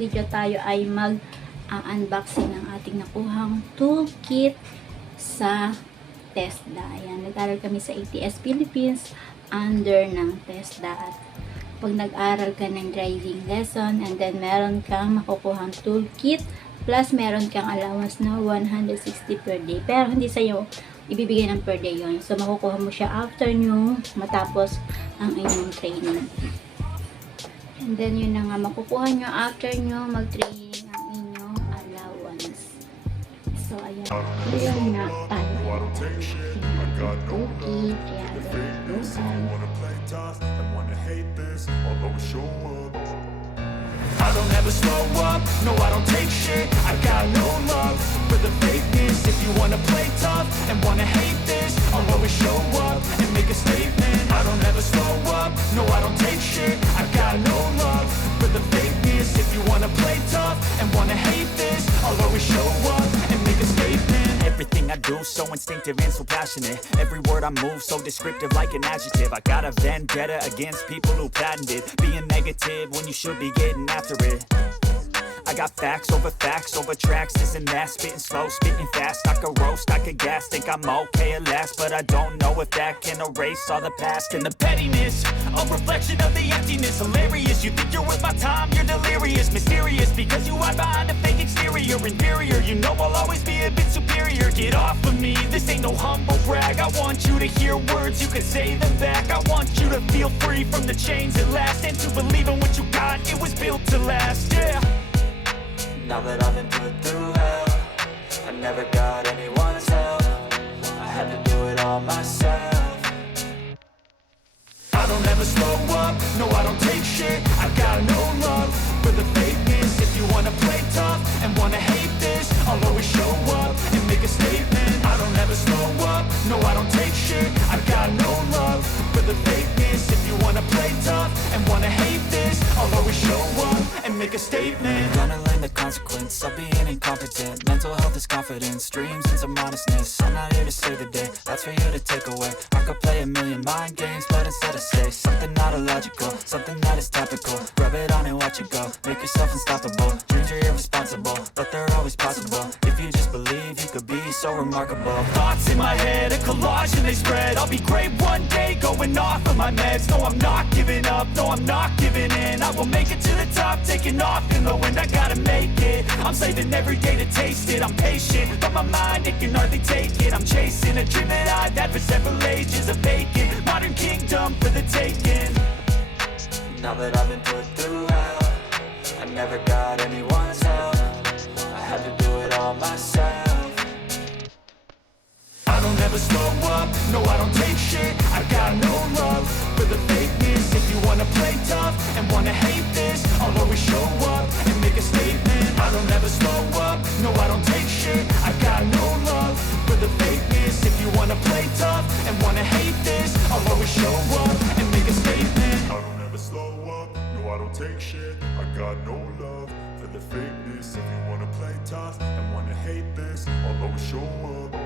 video tayo ay mag-unboxing ng ating nakuhang toolkit sa TESDA. Ayan, nag-aral kami sa ATS Philippines under ng TESDA. At pag nag-aral ka ng driving lesson and then meron kang makukuhang toolkit plus meron kang allowance na 160 per day. Pero hindi sa'yo ibibigay ng per day yun. So, makukuha mo siya after nyo matapos ang inyong training. And then, yun na nga, makukuha nyo after nyo mag-training ang inyong allowance. So, ayan. Ayan na tayo. Okay. I don't ever slow up, no I don't take shit. I got no love for the fakeness. If you wanna play tough and wanna hate this, I'll always show up and make a statement. I don't ever slow up, no I don't take shit. I got no love for the fakeness. If you wanna play tough and wanna hate this, I'll always show up and make a statement. Everything I do so instinctive and so passionate. Every word I move so descriptive like an adjective. I got a vendetta against people who patented being negative when you should be getting after it. I got facts over tracks, this and that. Spitting slow, spitting fast. I could roast, I could gas. Think I'm okay at last, but I don't know if that can erase all the past. And the pettiness, a reflection of the emptiness. Hilarious, you think you're worth my time, you're delirious. Mysterious, because you hide behind a fake exterior. Inferior, you know I'll always be a bit superior. Get off of me, this ain't no humble brag. I want you to hear words, you can say them back. I want you to feel free from the chains at last, and to believe in what you got, it was built to last, yeah. Now that I've been put through hell, I never got anyone's help. I had to do it all myself. I don't ever slow up, no I don't take shit. I got no love for the fakeness. If you wanna play tough and wanna hate this, I'll always show up and make a statement. I don't ever slow up, no I don't take shit. I got no love for the fakeness. If you wanna play tough and wanna hate this, I'll always show up and make a statement. Gonna learn the consequence of being incompetent. Mental health is confidence, dreams and some honestness. I'm not here to save the day, that's for you to take away. I could play a million mind games, but instead I say something not illogical, something that is topical. Rub it on and watch it go, make yourself unstoppable. Dreams are irresponsible, but they're always possible. If you just believe, you could be so remarkable. Thoughts in my head, a collage and they spread. I'll be great one day, going off of my meds. No, I'm not giving up, no, I'm not giving in. I will make it to the top, taking off in the wind. I gotta make it, I'm saving every day to taste it. I'm patient, but my mind, it can hardly take it. I'm chasing a dream that I've had for several ages. A vacant, modern kingdom for the taking. Now that I've been put through hell, I never got anyone's help. I had to do it all myself. I don't ever slow up, no I don't take shit. I got no love for the fakeness. If you wanna play tough and wanna hate this, I'll always show up and make a statement. I don't ever slow up, no I don't take shit. I got no love for the fakeness. If you wanna play tough and wanna hate this, I'll always show up and make a statement. I don't ever slow up, no I don't take shit. I got no love for the fakeness. If you wanna play tough and wanna hate this, I'll always show up.